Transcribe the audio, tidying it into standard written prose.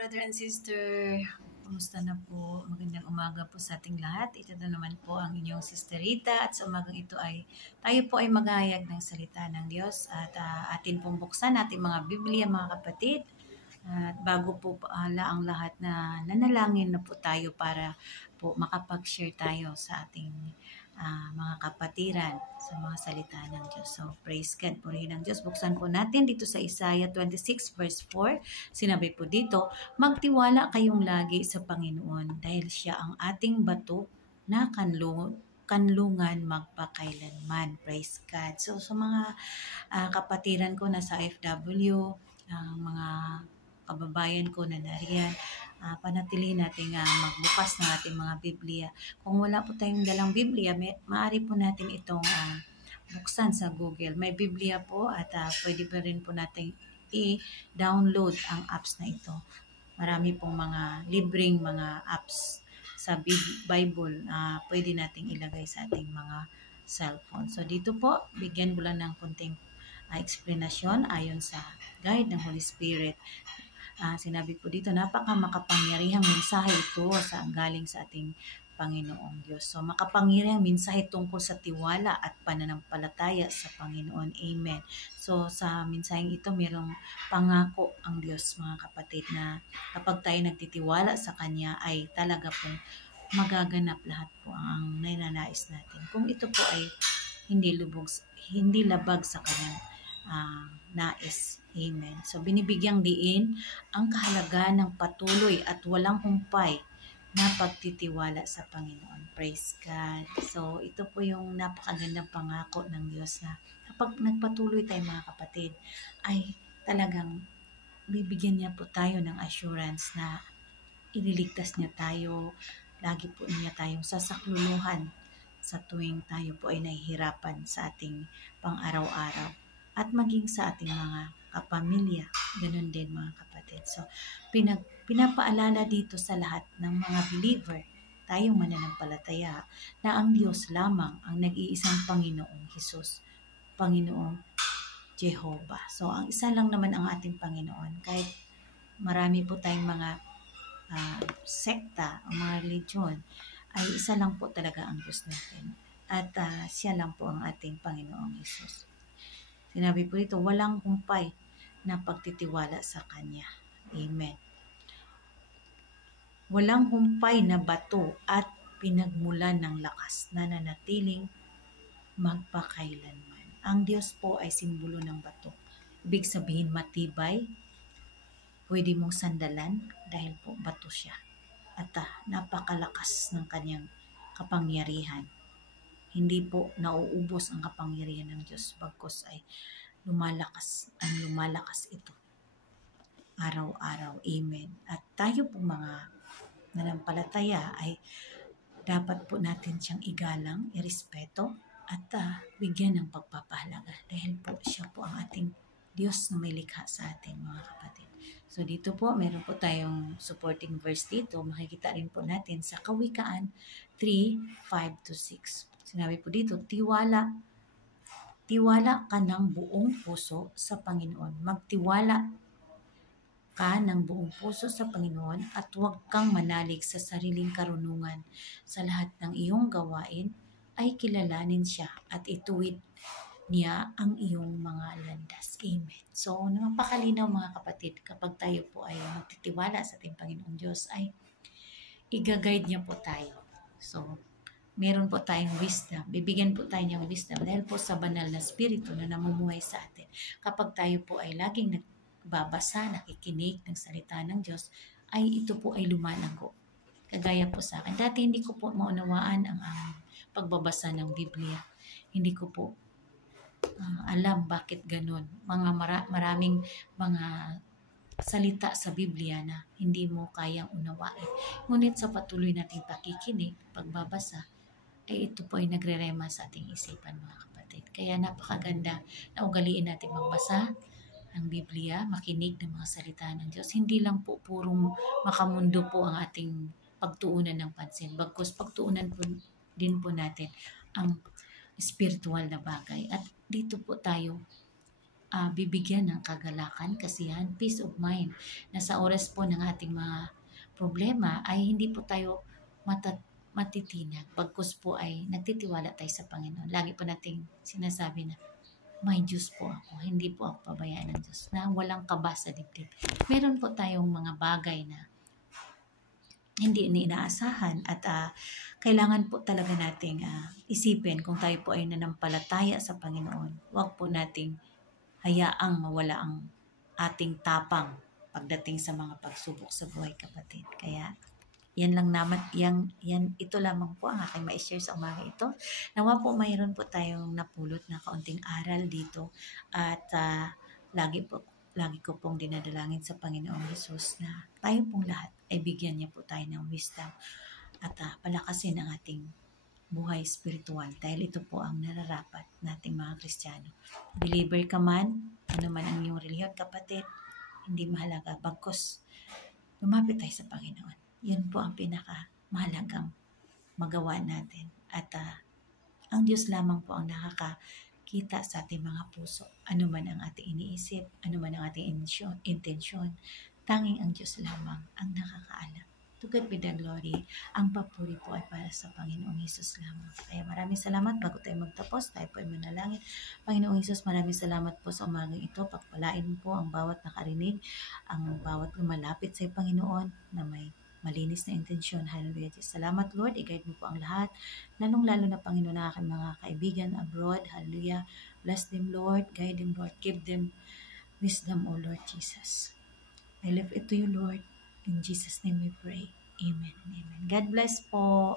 brother and sister. Kumusta na po? Magandang umaga po sa ating lahat. Ito na naman po ang inyong Sister Rita at sa umagang ito ay tayo po ay maghahayag ng salita ng Diyos at atin pong buksan ating mga Biblia mga kapatid. At bago po ang lahat na nanalangin na po tayo para po makapag-share tayo sa ating mga kapatiran sa mga salita ng Diyos. So, praise God. Purihin ang Diyos. Buksan po natin dito sa Isaiah 26 verse 4. Sinabi po dito, magtiwala kayong lagi sa Panginoon dahil siya ang ating bato na kanlungan magpakailanman. Praise God. So, sa mga kapatiran ko na sa FW, mga kababayan ko na nariyan, panatilihin natin magbukas ng ating mga Biblia. Kung wala po tayong dalang Biblia, maaari po natin itong buksan sa Google. May Biblia po at pwede pa rin po natin i-download ang apps na ito. Marami pong mga libreng mga apps sa Bible pwede nating ilagay sa ating mga cellphone. So dito po, bigyan ko lang ng konting explanation ayon sa guide ng Holy Spirit. Sinabi po dito, napaka makapangyarihang mensahe ito galing sa ating Panginoong Diyos. So, makapangyarihang mensahe tungkol sa tiwala at pananampalataya sa Panginoon. Amen. So, sa mensaheng ito, mayroong pangako ang Diyos, mga kapatid, na kapag tayo nagtitiwala sa Kanya, ay talaga pong magaganap lahat po ang ninanais natin. Kung ito po ay hindi labag sa Kanyang nais. Amen. So, binibigyang diin ang kahalagaan ng patuloy at walang humpay na pagtitiwala sa Panginoon. Praise God. So, ito po yung napakagandang pangako ng Diyos na kapag nagpatuloy tayo mga kapatid, ay talagang bibigyan niya po tayo ng assurance na ililigtas niya tayo, lagi po niya tayong sasakluluhan sa tuwing tayo po ay nahihirapan sa ating pang-araw-araw at maging sa ating mga kapamilya. Ganun din mga kapatid. So, pinapaalala dito sa lahat ng mga believer, tayong mananampalataya, na ang Diyos lamang ang nag-iisang Panginoong Hesus, Panginoong Jehovah. So, ang isa lang naman ang ating Panginoon. Kahit marami po tayong mga sekta o mga religion, ay isa lang po talaga ang Diyos natin. At siya lang po ang ating Panginoong Hesus. Sinabi po dito, walang humpay na pagtitiwala sa Kanya. Amen. Walang humpay na bato at pinagmulan ng lakas na nanatiling magpakailanman. Ang Diyos po ay simbolo ng bato. Ibig sabihin matibay, pwede mong sandalan dahil po bato siya. At napakalakas ng Kanyang kapangyarihan. Hindi po nauubos ang kapangyarihan ng Diyos, bagkus ay lumalakas ito araw-araw. Amen. At tayo po mga nanampalataya ay dapat po natin siyang igalang, irespeto at bigyan ng pagpapahalaga dahil po siya po ang ating Diyos na may likha sa ating mga kapatid. So dito po, meron po tayong supporting verse dito. Makikita rin po natin sa Kawikaan 3:5-6. Sinabi po dito, tiwala ka ng buong puso sa Panginoon. Magtiwala ka ng buong puso sa Panginoon at huwag kang manalig sa sariling karunungan. Sa lahat ng iyong gawain ay kilalanin siya at ituwid niya ang iyong mga landas. Amen. So, napakalinaw mga kapatid, kapag tayo po ay magtitiwala sa ating Panginoon Diyos, ay i-guide niya po tayo. So, meron po tayong wisdom. Bibigyan po tayo ng wisdom dahil po sa banal na spirito na namumuhay sa atin. Kapag tayo po ay laging nagbabasa, nakikinig ng salita ng Diyos, ay ito po ay lumalago. Kagaya po sa akin. Dati hindi ko po maunawaan ang pagbabasa ng Biblia. Hindi ko po alam bakit ganun. Maraming mga salita sa Biblia na hindi mo kayang unawain. Ngunit sa patuloy nating pakikinig, pagbabasa, ay ito po ay nagre-rema sa ating isipan mga kapatid. Kaya napakaganda na ugaliin natin magbasa ng Biblia, makinig ng mga salita ng Diyos. Hindi lang po purong makamundo po ang ating pagtuunan ng pansin. Bagkus pagtuunan po din po natin ang spiritual na bagay. At dito po tayo bibigyan ng kagalakan, kasiyahan, peace of mind na sa oras po ng ating mga problema ay hindi po tayo matitinag. Pagkus po ay nagtitiwala tayo sa Panginoon. Lagi po nating sinasabi na may Diyos po ako, hindi po ako pabayaan ng Diyos, na walang kaba sa dibdib. Meron po tayong mga bagay na hindi inaasahan at kailangan po talaga nating isipin kung tayo po ay nanampalataya sa Panginoon. Huwag po nating hayaang mawala ang ating tapang pagdating sa mga pagsubok sa buhay, kapatid. Kaya yan lang naman, ito lamang po ang aking ma-share sa umaga ito. Nawa po mayroon po tayong napulot na kaunting aral dito at lagi ko pong dinadalangin sa Panginoong Hesus na tayo pong lahat ay bigyan niya po tayo ng wisdom at palakasin ang ating buhay spiritual dahil ito po ang nararapat nating mga Kristiyano. Believer ka man, ano man ang iyong relihiyon, kapatid, hindi mahalaga, bagkus lumapit tayo sa Panginoon. Yun po ang pinakamahalagang magawa natin. At ang Diyos lamang po ang nakakakita sa ating mga puso. Ano man ang ating iniisip, ano man ang ating intensyon, tanging ang Diyos lamang ang nakakaalam. To God be the glory. Ang papuri po ay para sa Panginoong Hesus lamang. Kaya maraming salamat. Bago tayo magtapos, tayo po ay manalangin. Panginoong Hesus, maraming salamat po sa umagang ito. Pagpalain po ang bawat nakarinig, ang bawat lumalapit sa Panginoon na may malinis na intensyon. Hallelujah. Salamat, Lord. I-guide mo po ang lahat. Lalong-lalo na, Panginoon, na aking mga kaibigan abroad. Hallelujah. Bless them, Lord. Guide them, Lord. Give them wisdom, O Lord Jesus. I lift it to you, Lord. In Jesus' name we pray. Amen and amen. God bless po.